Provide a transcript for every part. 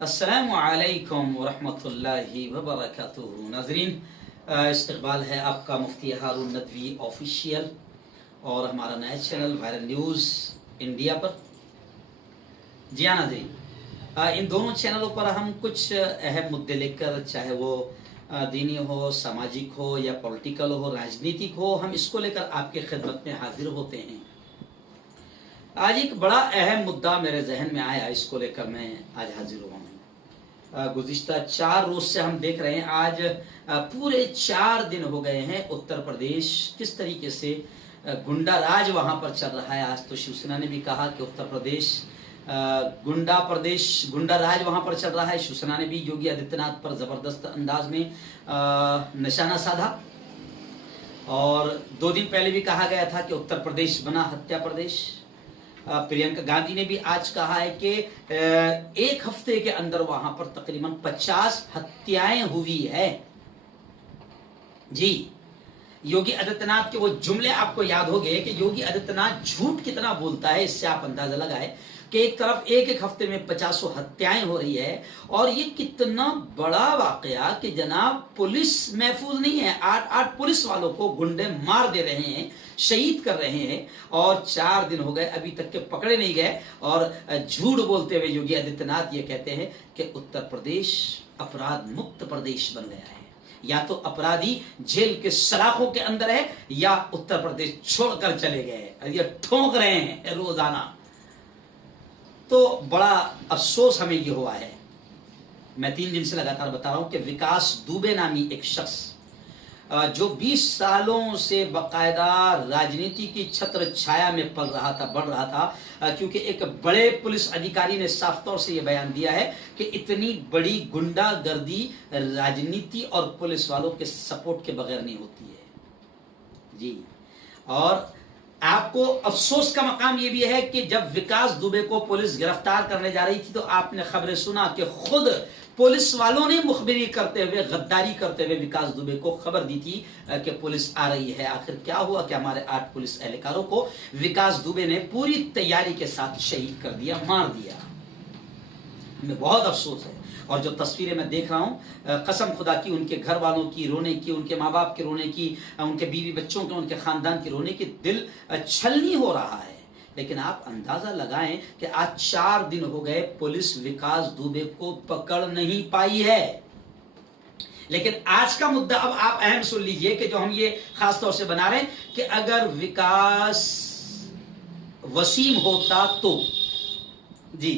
अस्सलामु अलैकुम वरहमतुल्लाहि वबरकातुहू। नाज़रीन, इस्तकबाल है आपका मुफ्ती हारून नदवी ऑफिशियल और हमारा नया चैनल वायरल न्यूज़ इंडिया पर। जी हाँ नाज़रीन, इन दोनों चैनलों पर हम कुछ अहम मुद्दे लेकर, चाहे वो दीनी हो, सामाजिक हो या पॉलिटिकल हो, राजनीतिक हो, हम इसको लेकर आपके खिदमत में हाजिर होते हैं। आज एक बड़ा अहम मुद्दा मेरे जहन में आया, इसको लेकर मैं आज हाजिर हुआ हूँ। गुज़िश्ता 4 रोज से हम देख रहे हैं, आज पूरे 4 दिन हो गए हैं उत्तर प्रदेश किस तरीके से गुंडा राज वहां पर चल रहा है। आज तो शिवसेना ने भी कहा कि उत्तर प्रदेश गुंडा राज वहां पर चल रहा है। शिवसेना ने भी योगी आदित्यनाथ पर जबरदस्त अंदाज में निशाना साधा और 2 दिन पहले भी कहा गया था कि उत्तर प्रदेश बना हत्या प्रदेश। प्रियंका गांधी ने भी आज कहा है कि 1 हफ्ते के अंदर वहां पर तकरीबन 50 हत्याएं हुई है। जी, योगी आदित्यनाथ के वो जुमले आपको याद हो गए कि योगी आदित्यनाथ झूठ कितना बोलता है। इससे आप अंदाजा लगाए कि एक तरफ एक हफ्ते में 50 हत्याएं हो रही है और ये कितना बड़ा वाकया कि जनाब पुलिस महफूज नहीं है। 8 पुलिस वालों को गुंडे मार दे रहे हैं, शहीद कर रहे हैं और 4 दिन हो गए अभी तक के पकड़े नहीं गए। और झूठ बोलते हुए योगी आदित्यनाथ ये कहते हैं कि उत्तर प्रदेश अपराध मुक्त प्रदेश बन गया है। या तो अपराधी जेल के सलाखों के अंदर है या उत्तर प्रदेश छोड़कर चले गए, ये ठोक रहे हैं रोजाना। तो बड़ा अफसोस हमें ये हुआ है। मैं 3 दिन से लगातार बता रहा हूं कि विकास दुबे नामी एक शख्स जो 20 सालों से बकायदा राजनीति की छत्र छाया में पल रहा था, बढ़ रहा था, क्योंकि एक बड़े पुलिस अधिकारी ने साफ तौर से यह बयान दिया है कि इतनी बड़ी गुंडागर्दी राजनीति और पुलिस वालों के सपोर्ट के बगैर नहीं होती है। जी, और आपको अफसोस का मकाम यह भी है कि जब विकास दुबे को पुलिस गिरफ्तार करने जा रही थी तो आपने खबरें सुना कि खुद पुलिस वालों ने मुखबिरी करते हुए, गद्दारी करते हुए विकास दुबे को खबर दी थी कि पुलिस आ रही है। आखिर क्या हुआ कि हमारे 8 पुलिस एहलकारों को विकास दुबे ने पूरी तैयारी के साथ शहीद कर दिया, मार दिया। हमें बहुत अफसोस है। और जो तस्वीरें मैं देख रहा हूं, कसम खुदा की, उनके घर वालों की रोने की, उनके माँ बाप के रोने की, उनके बीवी बच्चों के, उनके खानदान के रोने की, दिल छलनी हो रहा है। लेकिन आप अंदाजा लगाएं कि आज 4 दिन हो गए पुलिस विकास दुबे को पकड़ नहीं पाई है। लेकिन आज का मुद्दा अब आप अहम सुन लीजिए कि जो हम ये खास तौर से बना रहे हैं कि अगर विकास वसीम होता तो, जी,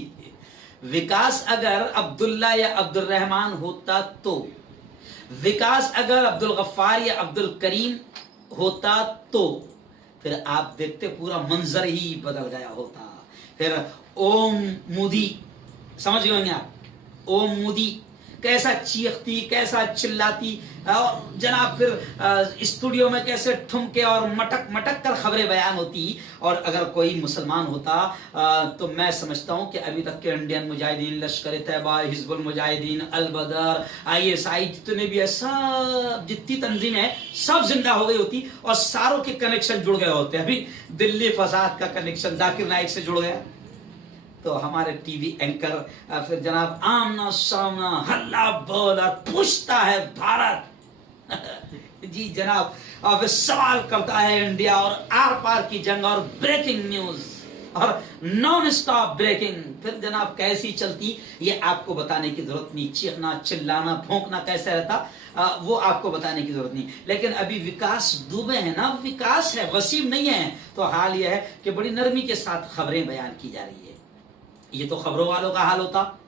विकास अगर अब्दुल्ला या अब्दुल रहमान होता तो, विकास अगर अब्दुल गफ्फार या अब्दुल करीम होता तो फिर आप देखते पूरा मंजर ही बदल गया होता। फिर ओम मोदी, समझ गए आप, ओम मोदी कैसा चीखती, कैसा चिल्लाती और जनाब फिर स्टूडियो में कैसे ठुमके और मटक मटक कर खबरें बयान होती। और अगर कोई मुसलमान होता तो मैं समझता हूं कि अभी तक के इंडियन मुजाहिदीन, लश्कर तैयबा, हिजबुल मुजाहिदीन, अल बदर, ISI, जितने भी है, सब जितनी तंजीम है सब जिंदा हो गई होती और सारों के कनेक्शन जुड़ गए होते। अभी दिल्ली फसाद का कनेक्शन जाकिर नाइक से जुड़ गया तो हमारे टीवी एंकर फिर जनाब आमना सामना हल्ला बोला पूछता है भारत जी जनाब, अब सवाल करता है इंडिया और आर पार की जंग और ब्रेकिंग न्यूज और नॉन स्टॉप ब्रेकिंग। फिर जनाब कैसी चलती ये आपको बताने की जरूरत नहीं। चीखना, चिल्लाना, भौंकना कैसा रहता वो आपको बताने की जरूरत नहीं। लेकिन अभी विकास दुबे है ना, विकास है, वसीम नहीं है। तो हाल यह है कि बड़ी नरमी के साथ खबरें बयान की जा रही है। ये तो खबरों वालों का हाल होता।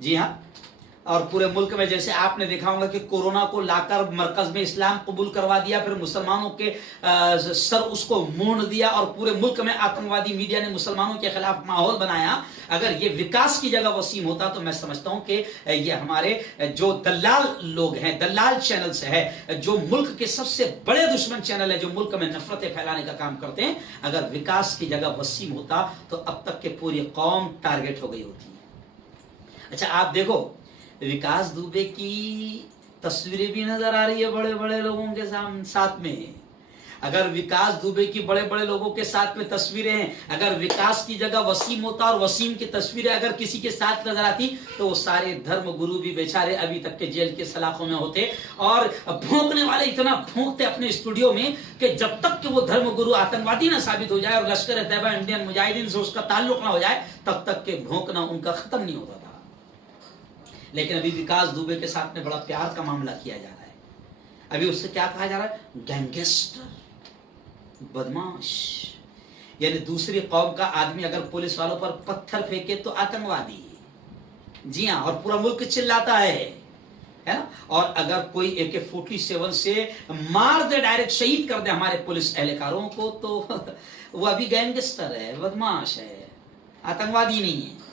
जी हाँ, और पूरे मुल्क में जैसे आपने देखा होगा कि कोरोना को लाकर मरकज में इस्लाम कबूल करवा दिया, फिर मुसलमानों के सर उसको मोड़ दिया और पूरे मुल्क में आतंकवादी मीडिया ने मुसलमानों के खिलाफ माहौल बनाया। अगर ये विकास की जगह वसीम होता तो मैं समझता हूं कि ये हमारे जो दलाल लोग हैं, दलाल चैनल्स है, जो मुल्क के सबसे बड़े दुश्मन चैनल है, जो मुल्क में नफरतें फैलाने का काम करते हैं, अगर विकास की जगह वसीम होता तो अब तक के पूरी कौम टारगेट हो गई होती। अच्छा, आप देखो विकास दुबे की तस्वीरें भी नजर आ रही है बड़े बड़े लोगों के साथ में। अगर विकास दुबे की बड़े बड़े लोगों के साथ में तस्वीरें हैं, अगर विकास की जगह वसीम होता और वसीम की तस्वीरें अगर किसी के साथ नजर आती तो वो सारे धर्म गुरु भी बेचारे अभी तक के जेल के सलाखों में होते। और भौंकने वाले इतना भौंकते अपने स्टूडियो में कि जब तक कि वो धर्म गुरु आतंकवादी ना साबित हो जाए और लश्कर तैयबा इंडियन मुजाहिदीन से उसका ताल्लुक ना हो जाए तब तक के भौंकना उनका खत्म नहीं होता था। लेकिन अभी विकास दुबे के साथ में बड़ा प्यार का मामला किया जा रहा है। अभी उससे क्या कहा जा रहा है? गैंगस्टर, बदमाश। यानी दूसरी कौम का आदमी अगर पुलिस वालों पर पत्थर फेंके तो आतंकवादी। जी हाँ, और पूरा मुल्क चिल्लाता है ना। और अगर कोई AK-47 से मार दे, डायरेक्ट शहीद कर दे हमारे पुलिस एहलकारों को तो वो अभी गैंगस्टर है, बदमाश है, आतंकवादी नहीं है।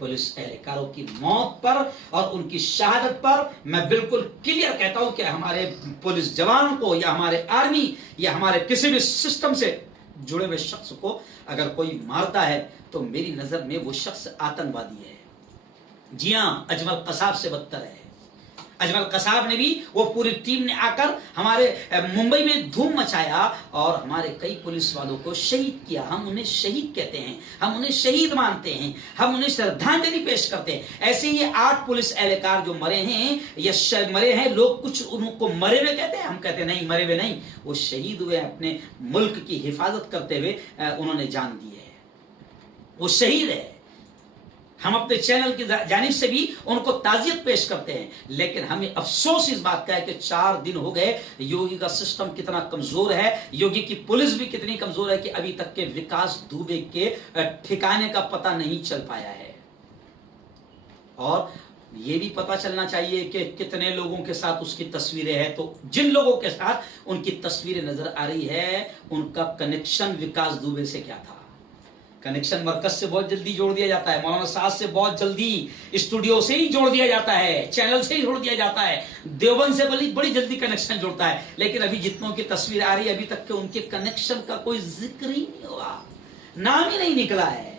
पुलिस एहलकारों की मौत पर और उनकी शहादत पर मैं बिल्कुल क्लियर कहता हूं कि हमारे पुलिस जवान को या हमारे आर्मी या हमारे किसी भी सिस्टम से जुड़े हुए शख्स को अगर कोई मारता है तो मेरी नजर में वो शख्स आतंकवादी है। जी हां, अजमल कसाब से बदतर है। अजमल कसाब ने भी, वो पूरी टीम ने आकर हमारे मुंबई में धूम मचाया और हमारे कई पुलिस वालों को शहीद किया। हम उन्हें शहीद कहते हैं, हम उन्हें शहीद मानते हैं, हम उन्हें श्रद्धांजलि पेश करते हैं। ऐसे ही 8 पुलिस एहलकार जो मरे हैं या मरे हैं, लोग कुछ उनको मरे हुए कहते हैं, हम कहते हैं नहीं, मरे हुए नहीं, वो शहीद हुए, अपने मुल्क की हिफाजत करते हुए उन्होंने जान दी है, वो शहीद है। हम अपने चैनल की जानिब से भी उनको ताजियत पेश करते हैं। लेकिन हमें अफसोस इस बात का है कि 4 दिन हो गए, योगी का सिस्टम कितना कमजोर है, योगी की पुलिस भी कितनी कमजोर है कि अभी तक के विकास दुबे के ठिकाने का पता नहीं चल पाया है। और ये भी पता चलना चाहिए कि कितने लोगों के साथ उसकी तस्वीरें हैं। तो जिन लोगों के साथ उनकी तस्वीरें नजर आ रही है, उनका कनेक्शन विकास दुबे से क्या था? कनेक्शन मरकज से बहुत जल्दी जोड़ दिया जाता है, मौलाना साहब से बहुत जल्दी स्टूडियो से ही जोड़ दिया जाता है, चैनल से ही जोड़ दिया जाता है, देवबंद से बड़ी जल्दी कनेक्शन जुड़ता है। लेकिन अभी जितनों की तस्वीर आ रही है, अभी तक के उनके कनेक्शन का कोई जिक्र ही नहीं हुआ, नाम ही नहीं निकला है।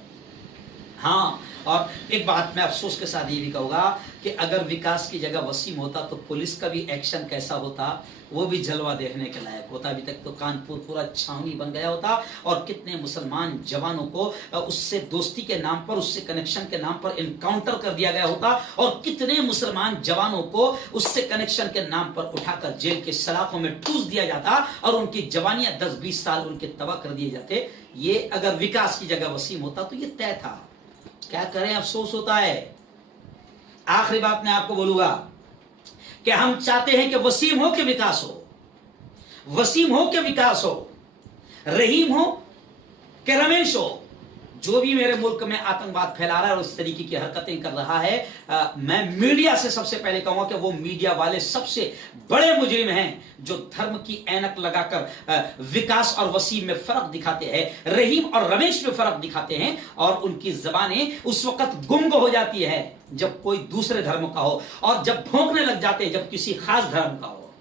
हाँ, और एक बात मैं अफसोस के साथ ये भी कहूंगा कि अगर विकास की जगह वसीम होता तो पुलिस का भी एक्शन कैसा होता, वो भी जलवा देखने के लायक होता। अभी तक तो कानपुर पूरा छावनी बन गया होता और कितने मुसलमान जवानों को उससे दोस्ती के नाम पर, उससे कनेक्शन के नाम पर इनकाउंटर कर दिया गया होता और कितने मुसलमान जवानों को उससे कनेक्शन के नाम पर उठाकर जेल के सलाखों में ठूस दिया जाता और उनकी जवानियां 10-20 साल उनके तबाह कर दिए जाते। ये अगर विकास की जगह वसीम होता तो ये तय था। क्या करें, अफसोस होता है। आखिरी बात मैं आपको बोलूंगा कि हम चाहते हैं कि वसीम हो कि विकास हो, वसीम हो कि विकास हो, रहीम हो कि रमेश हो, जो भी मेरे मुल्क में आतंकवाद फैला रहा है और इस तरीके की हरकतें कर रहा है, मैं मीडिया से सबसे पहले कहूंगा कि वो मीडिया वाले सबसे बड़े मुजरिम हैं जो धर्म की ऐनक लगाकर विकास और वसीम में फर्क दिखाते हैं, रहीम और रमेश में फर्क दिखाते हैं और उनकी जबानें उस वक्त गुंग हो जाती है जब कोई दूसरे धर्म का हो और जब भौंकने लग जाते हैं जब किसी खास धर्म का हो।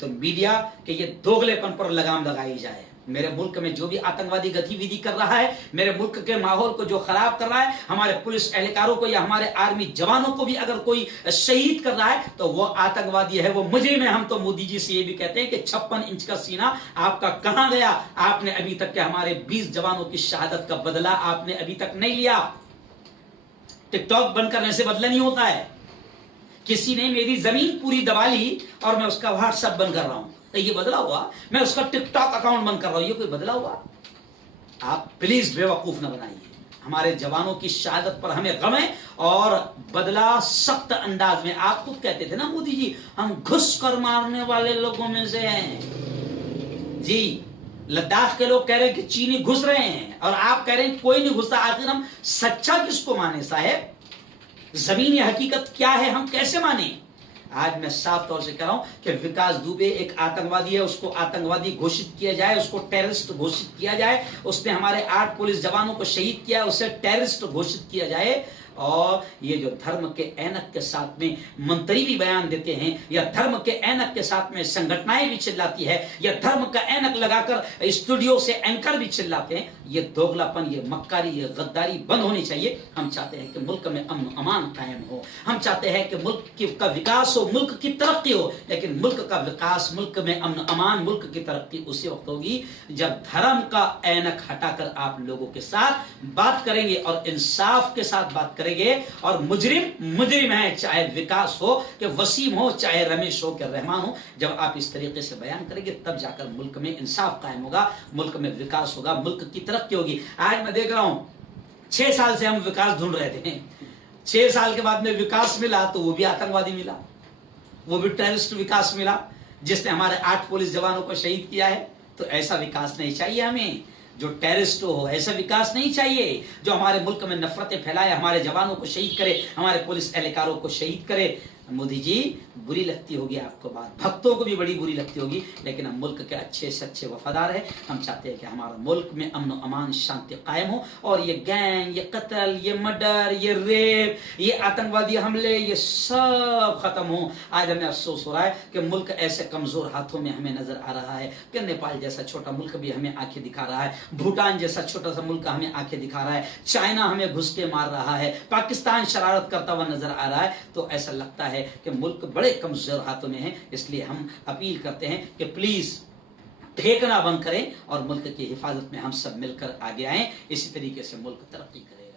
तो मीडिया के ये दोगलेपन पर लगाम लगाई जाए। मेरे मुल्क में जो भी आतंकवादी गतिविधि कर रहा है, मेरे मुल्क के माहौल को जो खराब कर रहा है, हमारे पुलिस एहलकारों को या हमारे आर्मी जवानों को भी अगर कोई शहीद कर रहा है तो वो आतंकवादी है, वो मुजरिम है। हम तो मोदी जी से ये भी कहते हैं कि 56 इंच का सीना आपका कहां गया? आपने अभी तक के हमारे 20 जवानों की शहादत का बदला आपने अभी तक नहीं लिया। टिकटॉक बंद करने से बदला नहीं होता है। किसी ने मेरी जमीन पूरी दबा ली और मैं उसका व्हाट्सएप बंद कर रहा हूं, तो ये बदला हुआ? मैं उसका टिकटॉक अकाउंट बंद कर रहा हूं, ये कोई बदला हुआ? आप प्लीज बेवकूफ न बनाइए। हमारे जवानों की शहादत पर हमें गम है और बदला सख्त अंदाज में। आप खुद कहते थे ना मोदी जी, हम घुस कर मारने वाले लोगों में से हैं। जी, लद्दाख के लोग कह रहे हैं कि चीनी घुस रहे हैं और आप कह रहे हैं कोई नहीं घुसता। आखिर हम सच्चा किसको माने साहेब? जमीनी हकीकत क्या है, हम कैसे माने? आज मैं साफ तौर से कह रहा हूं कि विकास दुबे एक आतंकवादी है, उसको आतंकवादी घोषित किया जाए, उसको टेररिस्ट घोषित किया जाए। उसने हमारे 8 पुलिस जवानों को शहीद किया, उसे टेररिस्ट घोषित किया जाए और ये जो धर्म के ऐनक के साथ में मंत्री भी बयान देते हैं, या धर्म के ऐनक के साथ में संगठनाएं भी चिल्लाती है, या धर्म का ऐनक लगाकर स्टूडियो से एंकर भी चिल्लाते हैं, ये दोगलापन, ये मक्कारी, ये गद्दारी बंद होनी चाहिए। हम चाहते हैं कि मुल्क में अमन अमान कायम हो, हम चाहते हैं कि मुल्क का विकास हो, मुल्क की तरक्की हो, लेकिन मुल्क का विकास, मुल्क में अमन अमान, मुल्क की तरक्की उसी वक्त होगी जब धर्म का ऐनक हटाकर आप लोगों के साथ बात करेंगे और इंसाफ के साथ बात करेंगे। और मुजरिम मुजरिम है, चाहे विकास हो कि वसीम हो, चाहे रमेश हो कि रहमान हो, जब आप इस तरीके से बयान करेंगे तब जाकर मुल्क में इंसाफ कायम होगा, मुल्क में विकास होगा, मुल्क की तरक्की होगी। आज मैं देख रहा हूं 6 साल से हम विकास ढूंढ रहे थे, 6 साल के बाद में विकास मिला तो वो भी आतंकवादी मिला, वो भी टेररिस्ट विकास मिला, जिसने हमारे 8 पुलिस जवानों को शहीद किया है। तो ऐसा विकास नहीं चाहिए हमें, जो टेररिस्ट हो, ऐसा विकास नहीं चाहिए जो हमारे मुल्क में नफरतें फैलाए, हमारे जवानों को शहीद करे, हमारे पुलिस एहलकारों को शहीद करे। मोदी जी, बुरी लगती होगी आपको बात, भक्तों को भी बड़ी बुरी लगती होगी, लेकिन हम मुल्क के अच्छे से अच्छे वफादार हैं। हम चाहते हैं कि हमारा मुल्क में अमन अमान शांति कायम हो, और ये गैंग, ये कत्ल, ये मर्डर, ये रेप, ये आतंकवादी हमले, ये सब खत्म हो। आज हमें अफसोस हो रहा है कि मुल्क ऐसे कमजोर हाथों में हमें नजर आ रहा है कि नेपाल जैसा छोटा मुल्क भी हमें आंखें दिखा रहा है, भूटान जैसा छोटा सा मुल्क हमें आंखें दिखा रहा है, चाइना हमें घुस के मार रहा है, पाकिस्तान शरारत करता हुआ नजर आ रहा है। तो ऐसा लगता है कि मुल्क बड़े कमजोर हाथों में है। इसलिए हम अपील करते हैं कि प्लीज फेंकना बंद करें और मुल्क की हिफाजत में हम सब मिलकर आगे आएं, इसी तरीके से मुल्क तरक्की करे।